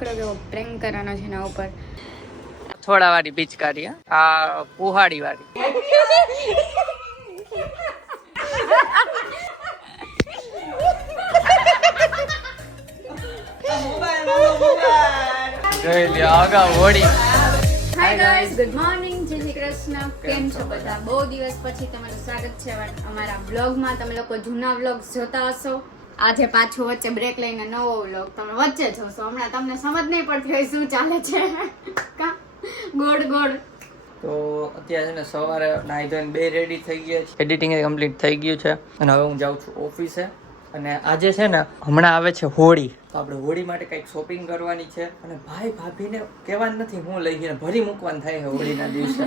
નાનકડો કેવો પ્રેન્ક કરવાનો છે એના ઉપર. થોડા વાળી પિચકારી આ પુહાડી વાળી. જોઈ લ્યો આગા હોડી. હાય ગાઈઝ, ગુડ મોર્નિંગ, જય શ્રી કૃષ્ણ. કેમ છો બધા? બહુ દિવસ પછી તમારું સ્વાગત છે અમારા બ્લોગમાં. તમે લોકો જૂના વ્લોગ્સ જોતા હશો. આજે પાછો વચ્ચે બ્રેક લઈને નવો વ્લોગ તમે વચ્ચે જોશો. હમણાં તમને સમજ નહીં પડતી હોય શું ચાલે છે. કા ગોળ ગોળ. તો અત્યારે છે ને સવારે નાઈ ધોઈને બે રેડી થઈ ગયા છે. એડિટિંગ કમ્પ્લીટ થઈ ગયું છે અને હવે હું જાઉં છું ઓફિસે. અને આજે છે ને હમણાં આવે છે હોળી, તો આપણે હોળી માટે કંઈક શોપિંગ કરવાની છે. અને ભાઈ ભાભીને કહેવાનું નથી, હું લઈ ગઈને ભરી મૂકવાનું થાય છે હોળીના દિવસે.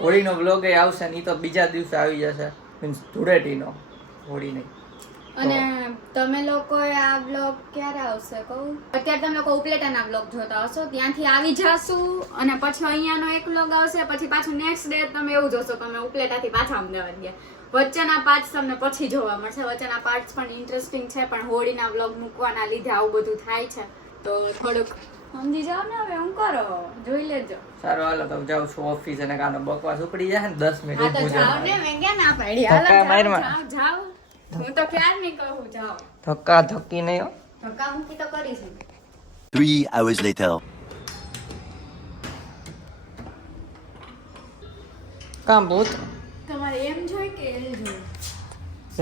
હોળીનો વ્લોગ એ આવશે ને, એ તો બીજા દિવસે આવી જશે, મીન્સ ધૂળેટીનો, હોળી નહીં. અને તમે લોકોએ આ બ્લોગ ક્યારે આવશે કહું? અત્યારે તમે લોકો ઉપલેટાના બ્લોગ જોતા હશો, ત્યાંથી આવી જાશું અને પછી અહીંયાનો એક બ્લોગ આવશે, પછી પાછું નેક્સ્ટ ડે તમે એવું જોશો તમે ઉપલેટાથી પાછા અમદાવાદ ગયા. વચ્ચેના પાર્ટ્સ તમને પછી જોવા મળશે. વચ્ચેના પાર્ટ્સ પણ ઇન્ટરેસ્ટિંગ છે, પણ હોળીના બ્લોગ મૂકવાના લીધે આવું બધું થાય છે, તો થોડુંક સમજી જાઓ ને. હવે હું કરો જોઈ લેજો. સારું હાલો, તો જાઉં છું ઓફિસ. અને કાનો બકવાસ ઉપડી જાય ને 10 મિનિટ. હા તો જાઓ ને, મેં ક્યાં ના પાડી. હાલો જાઓ જાઓ. હું તો ક્યાર નહીં કહું જાઓ. ધક્કા ધક્કી નહીં હો. ધક્કા મૂકી તો કરીશ. 3 hours later. કામ ભૂત તમારે એમ જોઈ કે એલ જોઈ?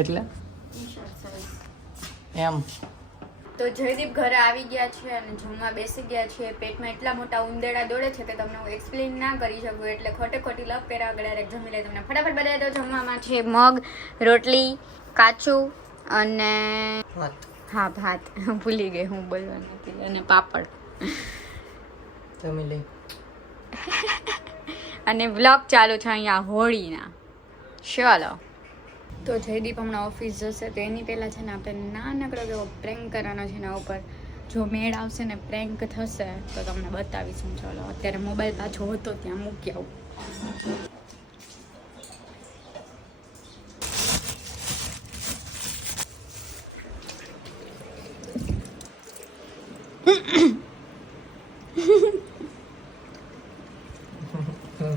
એટલે ટી-શર્ટ સાઈઝ એમ. તો જયદીપ ઘરે આવી ગયા છે અને જમવા બેસી ગયા છે. પેટમાં એટલા મોટા ઉંદેડા દોડે છે કે તમને હું એક્સપ્લેન ના કરી શકું, એટલે ખોટે ખોટી લપ કર્યા વગર ડાયરેક્ટ જમી લે. તમને ફટાફટ બતાવી દો. જમવામાં છે મગ, રોટલી, કાચું અને હા ભાત, ભૂલી ગઈ હું બોલવા નથી, અને પાપડ. જમી લઈ. અને વ્લોગ ચાલુ છે અહીંયા હોળીના. ચાલો. તો જયદીપ હમણાં ઓફિસ જશે, તો એની પહેલાં છે ને આપણે નાનકડો એવો પ્રેન્ક કરવાનો છે એના ઉપર. જો મેળ આવશે ને પ્રેન્ક થશે તો તમને બતાવીશું. ચાલો, અત્યારે મોબાઈલ પાછો હતો ત્યાં મૂકી આવું.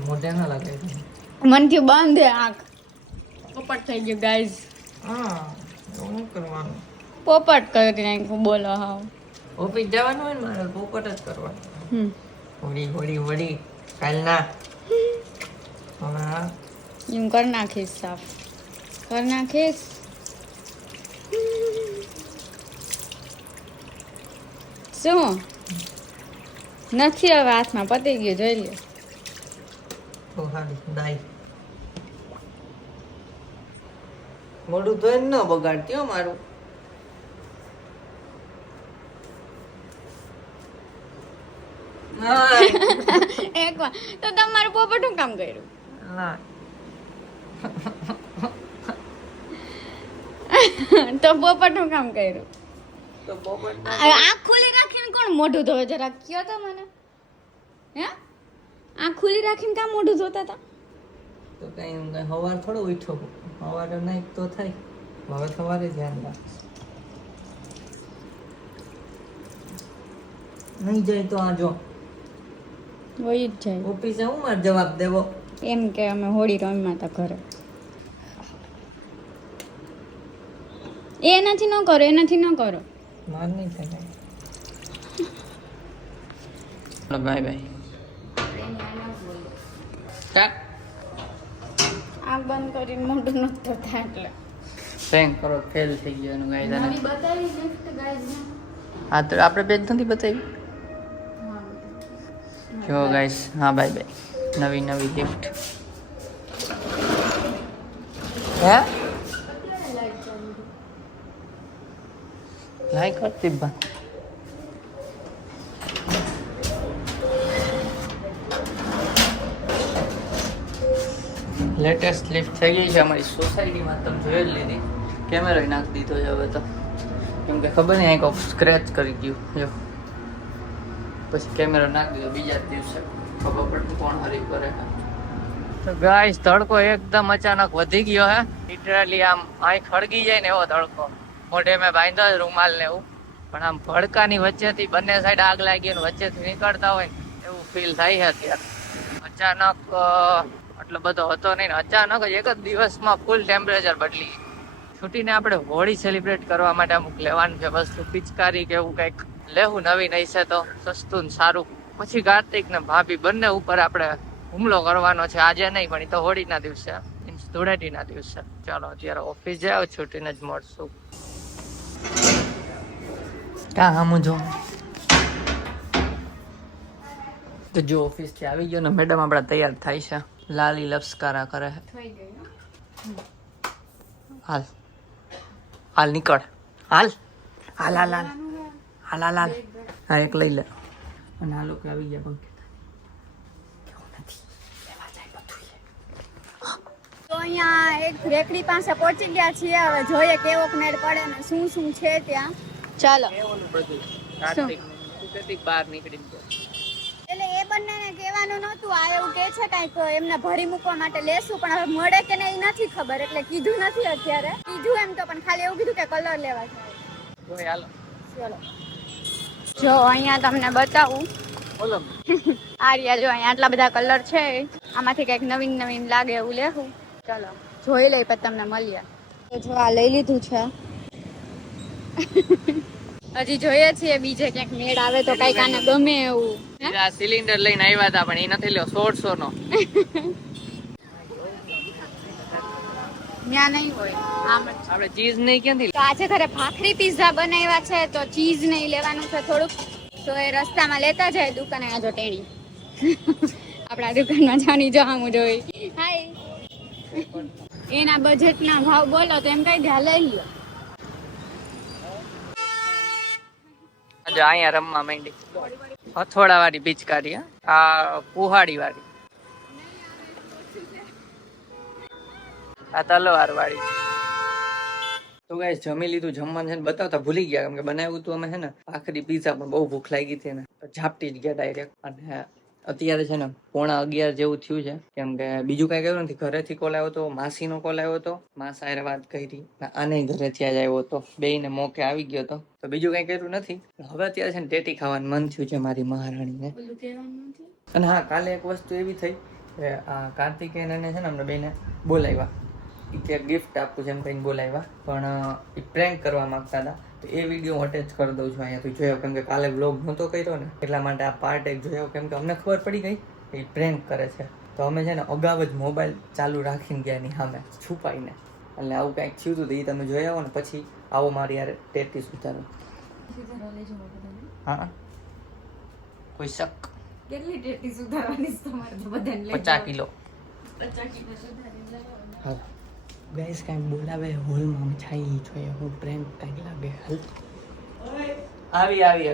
મોઢે ના લાગે. મનથી બંધ આંખ. પોપટ થઈ ગયું ગાઈઝ. હા, શું કરવાનું? પોપટ કરી નાખ્યું. બોલો હા. ઓફિસ જવાનું હોય ને મારે પોપટ જ કરવાનું. હોળી હોળી હોળી કાલના હા એમ કર નાખીશ, સાફ કર નાખીશ. શું નથી હવે હાથમાં, પતી ગયું, જોઈ લે. તો હાડી દાઈ મોઢું ધોઈને ન બગાડતી હો મારું. એકવાર તો તમારું પોપટ શું કામ કર્યું? ના તો પોપટ શું કામ કર્યું? તો પોપટ આંખ ખુલ્લી રાખીને કોણ મોઢું ધોવે? જરા કયો તો મને. હે, આંખ ખુલ્લી રાખીને કામ મોઢું ધોતા હતા? તો કઈ સવાર થોડો ઉઠ્યો, સવારે નહીં તો થાય. હવે સવારે ધ્યાન રાખ. નહીં જાય તો આ જો હોય જ જાય. ઓફિસે હું મારે જવાબ દેવો? એમ કે અમે હોળી રમ્યા હતા ઘરે. એનાથી ન કરો, એનાથી ન કરો. માર નહીં થાય. Bye bye. આંખ બંધ કરીને મોઢું નથી ધોતા એટલે. પ્રેન્ક કરો ફેલ થઈ ગયો એનું ગાય. નવી બતાવી gift guys ને. હા તો આપણે પેજ નથી બતાવી. જો ગાઈસ, હા બાય બાય. નવી નવી ગિફ્ટ. હે લાઈક કરતી બા. લેટેસ્ટ લિફ્ટ થઈ ગઈ છે અમારી સોસાયટીમાં. તમે જોઈ જ લીધી. કેમેરો નાખી દીધો છે હવે તો, કેમ કે ખબર નહીં એક સ્ક્રેચ કરી ગયું. જો પછી કેમેરો નાખી દીધો. બીજા જ દિવસે ખબર પડતી કોણ હરી કરે. તો ગાઈસ, તડકો એકદમ અચાનક વધી ગયો હે. લિટરલી આમ આંખ ખળગી જાય ને એવો તડકો. મોઢે મેં બાંધ્યો રૂમાલ ને એવું. પણ આમ ભડકાની વચ્ચેથી બંને સાઈડ આગ લાગી અને વચ્ચેથી નીકળતા હોય ને એવું ફીલ થાય છે અત્યારે. અચાનક આટલો બધો હતો નહીં ને અચાનક જ એક જ દિવસમાં ફૂલ ટેમ્પરેચર બદલી. છૂટીને આપણે હોળી સેલિબ્રેટ કરવા માટે અમુક લેવાનું છે વસ્તુ, પિચકારી કે એવું કંઈક લેવું નવીન હશે તો સસ્તું ને સારું. પછી કાર્તિક ને ભાભી બંને ઉપર આપણે હુમલો કરવાનો છે, આજે નહીં પણ એ તો હોળીના દિવસે, ધૂળેટીના દિવસે. ચાલો અત્યારે ઓફિસ જાવ, છૂટીને જ મળશું. ક્યાં આમ જો તો જો ઓફિસ થી આવી ગયો ને મેડમ આપડા તૈયાર થાય છે, લાલી લપસ્કારા કરે છે. થઈ ગયું. હાલ હાલ નીકળ, હાલ હાલ હાલ હાલ હાલ હાલ હાલ. હા એક લઈ લે. અને આ લોકો આવી ગયા પંખે. તો અહીંયા એક રેકડી પાસે પહોંચી ગયા છીએ. હવે જોઈએ કેવો મેળ પડે ને શું શું છે ત્યાં. ચાલો. બધું કાર્તિક કેટલીક બહાર નીકળી ગયો. એટલે એ બંનેને કહેવાનું નહોતું, આ એવું કે છે કાંઈક એમને ભરી મૂકવા માટે લેશું, પણ હવે મળે કે નહીં નથી ખબર, એટલે કીધું નથી અત્યારે. કીધું એમ તો પણ ખાલી એવું કીધું કે કલર લેવા જાય. હાલો ચલો જો અહીંયા તમને બતાવું. બોલો. આર્યા જો અહીંયા આટલા બધા કલર છે, આમાંથી કંઈક નવીન નવીન લાગે એવું લેવું. ચલો જોઈ લઈ પછી તમને મળીએ. તો જો આ લઈ લીધું છે. હજી જોઈએ છીએ બીજે ક્યાંક મેળ આવે તો કઈક આને ગમે એવું. આ સિલિન્ડર લઈને આવ્યા હતા પણ એ નથી લ્યો 100 નો. ત્યાં નહીં હોય આમ જ. આપણે ચીઝ નહીં ક્યાંથી? તો આજે ઘરે ભાખરી પીઝા બનાવ્યા છે તો ચીઝ નહીં લેવાનું છે થોડુંક, તો એ રસ્તામાં લેતા જાય દુકાને. આ જો ટેણી આપણા દુકાનમાં જાણી જવાનું જોઈ. હાય એના બજેટના ભાવ બોલો તો એમ કઈ દે લઈ લ્યો. જો અહીંયા રમવા માંડી હથોડા વાળી પિચકારી, આ કુહાડી વાળી, આ તલવાર વાળી. તો ગાઈસ જમી લીધું, જમવાનું છે ને બતાવતા ભૂલી ગયા કેમ કે બનાવ્યું હતું અમે છે ને ભાખરી પીઝા, પણ બહુ ભૂખ લાગી હતી ને તો ઝાપટી જ ગયા ડાયરેક્ટ. અને અત્યારે છે ને 11:15 જેવું થયું છે, કેમ કે બીજું કઈ કર્યું નથી. ઘરેથી કોલ આવ્યો હતો, માસીનો કોલ આવ્યો હતો, મા સાથે વાત કરી, આને ઘરેથી જ આવ્યો હતો, બેયને મોકે આવી ગયો હતો. તો બીજું કઈ કર્યું નથી. હવે અત્યારે છે ને ટેટી ખાવાનું મન થયું છે મારી મહારાણીને. અને હા, કાલે એક વસ્તુ એવી થઈ કે આ કાર્તિકેયન એને છે ને અમને બેને બોલાવ્યા, કે ગિફ્ટ આપવું છે એમ કંઈક બોલાવ્યા, પણ એ પ્રેન્ક કરવા માંગતા હતા. તો એ વિડીયો હું અટેચ કરી દઉં છું અહીંયાથી જોયો, કેમ કે કાલે વ્લોગ નહોતો કર્યો ને એટલા માટે આ પાર્ટ એક જોયો, કેમ કે અમને ખબર પડી ગઈ એ પ્રેન્ક કરે છે. તો અમે છે ને અગાઉ જ મોબાઈલ ચાલુ રાખીને ગયા એની સામે છુપાઈને, એટલે આવું કંઈક થયું હતું. તો એ તમે જોઈ આવો ને પછી આવો મારી યાર ટેટી સુધારો. હા કોઈ શક? કેટલી ટેટી સુધારવાની તમારે તો બધાને 50 કિલો. 50 કિલો સુધારી હા ગાઈસ કાંઈક બોલાવે હોલમાં છાઈ જોઈએ, હું પ્રેમ કાંઈક લાગે. હાલ આવી આવી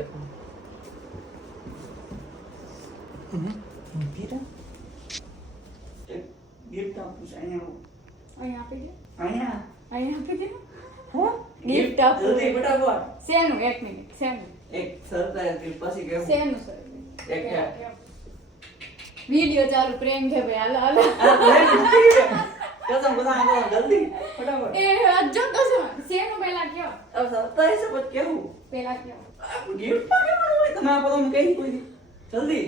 ગિફ્ટ આપું છું અહીંયા આપી દે. અહીંયા અહીંયા આપી દે. હું ગિફ્ટ આપું. જલ્દી ફટાફટ. શેનું? એક મિનિટ. શેનું? એક સરપ્રાઈઝ ગિફ્ટ પછી કેવું શેનું સર? એક વિડિયો ચાલુ પ્રેમ છે ભાઈ. હાલો કસમ બધા આવો જલ્દી ફટાફટ. એ અજ્જો કસમ. શેનું પહેલા કયો? अब सरप्राઈઝ છે પણ કેવું પહેલા કયો? ગિફ્ટ પાકે મળે તમે આપો તો કઈ કોઈ જલ્દી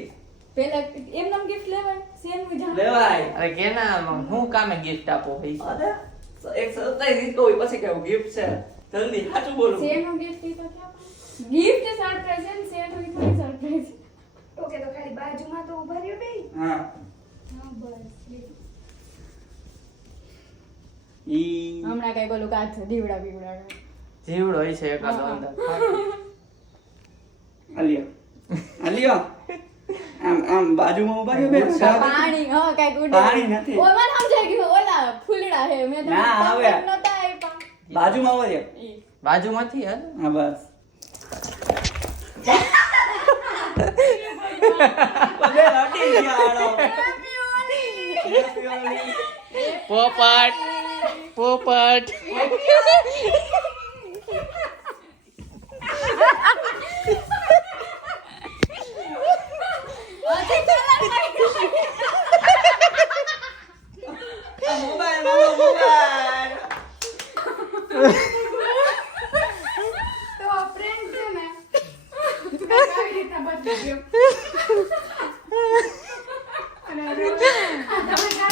પહેલા એમ નામ ગિફ્ટ લેવાય. શેનું જાણ લેવાય. અરે કેના હું કામે ગિફ્ટ આપો ભાઈ? અરે એક સરપ્રાઈઝ ઈ કોઈ પછી કેવું ગિફ્ટ છે જલ્દી સાચું બોલો. શેનું ગિફ્ટ ઈ તો ક્યાં ગિફ્ટ સરપ્રાઈઝ છે ને શેનું ઈ થોડી સરપ્રાઈઝ. ઓકે તો ખાલી બાજુમાં તો ઉભા રહ્યો બે. હા હા બસ. ઈ હમણાં કઈ બોલું કાચ દીવડા બીવડા જીવડો હોય છે એકાદો અંદર. આલિયો આમ બાજુમાં ઉભા રહ્યો બે. પાણી હા કઈક ઉડે. પાણી નથી. ઓ મને સમજાઈ ગયું ઓલા ફૂલડા હે મેં તમને ના, હવે. concept નહોતા આપ્યા. બાજુમાં આવો રે. ઈ. બાજુમાંથી હે હા બસ બે લાટી ગયા આડો. પોપટ પોપટ મોબાઈલ મોબાઈલ તો આ prank છે ને બદલી ગયો.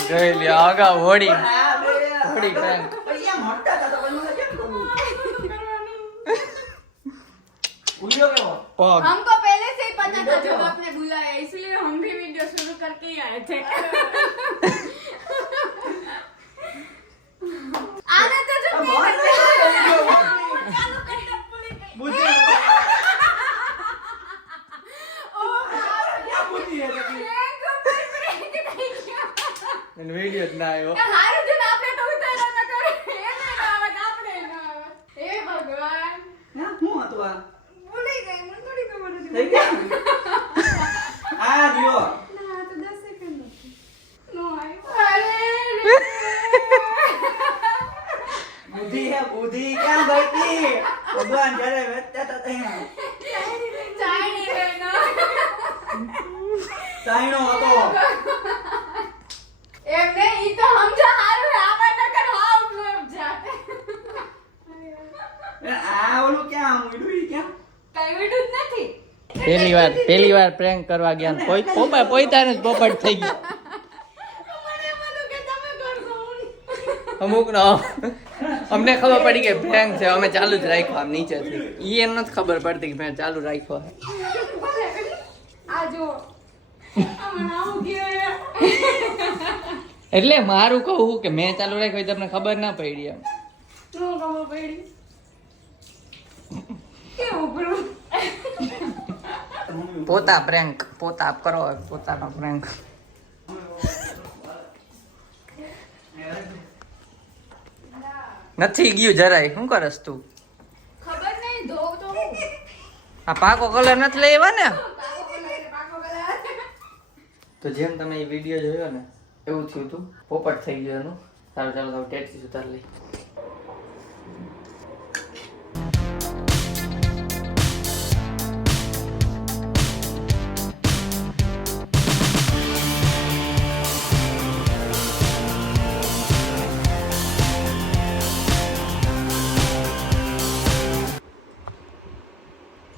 જોઈ લ્યો આગા હોડી આ બે હોડી prank. પછી આમ હટતા હતા તો પછી મને કેમ કરવું? ભૂલ્યો કેવો? પગ हमको पहले से ही पता था जब आपने बुलाया इसलिए हम भी वीडियो शुरू करके ही आए थे आने तो जो આ બોલ ને, चालू करते पूरी गई બુદ્ધિ ओ ક્યાં બુદ્ધિ હે તકી? વિડીયો જ ના આવ્યો. हारू दिन आपने तो उतारा न करे ये नहीं आवत आपने न आवत हे भगवान ના હું હતું આ भूली गई मन थोड़ी खबर થઈ હતી ગયા આ લ્યો ના તો 10 સેકન્ડ નો આય અરે બુદ્ધિ હે બુદ્ધિ ક્યાં ગઈ તી ભગવાન જ્યારે વેચતા હતા ત્યાં ચાઈની રે નો ચાઈનો હતો એમ નહીં ઈ તો સમજો હારું હે આવા ન કર હાવ બ્લોગ જાતે આ ઓલું ક્યાં ઉડ્યું ઈ ક્યાં કઈ વિડું જ નથી પહેલી વાર prank કરવા ગયા ને પોઈતાને જ પોપટ થઈ ગયો. મને એમ હતું કે તમે કરશો હું અમુક નો અમને ખબર પડી કે prank છે અમે ચાલુ જ રાખ્યો આમ નીચેથી. ઈ એમ નથી ખબર પડતી કે મેં ચાલુ રાખ્યો હે. આ જો આમાં આવું ગયો એટલે મારું કહું કે મેં ચાલુ રાખ્યો એ તમને ખબર ના પડી એમ. નો ખબર પડી કેવું કરું પોતા prank પોતા કરો પોતાનો prank. નથી ગયું જરાય શું કરસ તું? ખબર નહીં ધોવ તો હું આ પાકો કલર નથી લઈ આવ્યા ને? પાકો કલર તો જેમ તમે એ વિડીયો જોયો ને એવું થયું હતું પોપટ થઈ ગયું એનું. સારું ચાલો તો ટેક્સી સુધાર લઈ.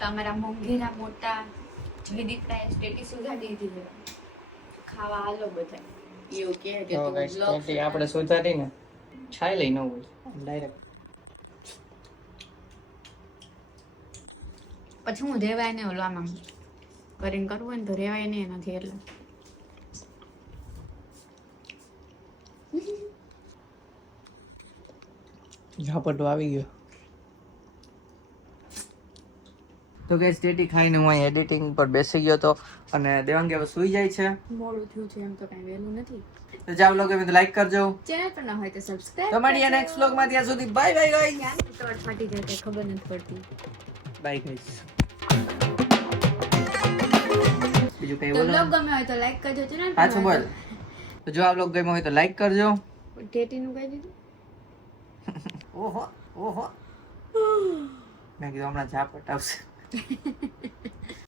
તમારા મોંઘેરા મોટા જયદીપના સ્ટેટસ સુધારી દીધી ખાવા હાલો બધા એવું કહે કે તો તું guys, vlog ટેટી આપણે સુધારી ને છાઈ લઈ ન હોય ડાયરેક્ટ. પછી હું રેવાય ને ઓલો આમાં કરીને કરવું હોય ને તો રેવાય નહીં નથી એટલે ઝાપટો આવી ગયો. તો ગઈસ ટેટી ખાઈને હું અહીં એડિટિંગ પર બેસી ગયો તો અને દેવાંગી હવે સુઈ જાય છે. મોડું થયું છે એમ તો કઈ વહેલું નથી તો જાવ લોકો તો લાઈક કરજો. ચેનલ પર ના હોય તો સબસ્ક્રાઇબ તમારી નેક્સ્ટ વ્લોગ માં ત્યાં સુધી બાય બાય ગાઈસ. તો ફાટી જાય કઈ ખબર નથી પડતી બાય ગાઈસ. બીજું કઈ તો બોલો? બ્લોગ ગમે હોય તો લાઈક કરજો ચેનલ પાછું બોલ. તો જો આ વ્લોગ ગમ્યો હોય તો લાઈક કરજો. ટેટીનું કહી દીધું ઓહો ઓહો મેં કીધું હમણાં ઝાપટ આવશે.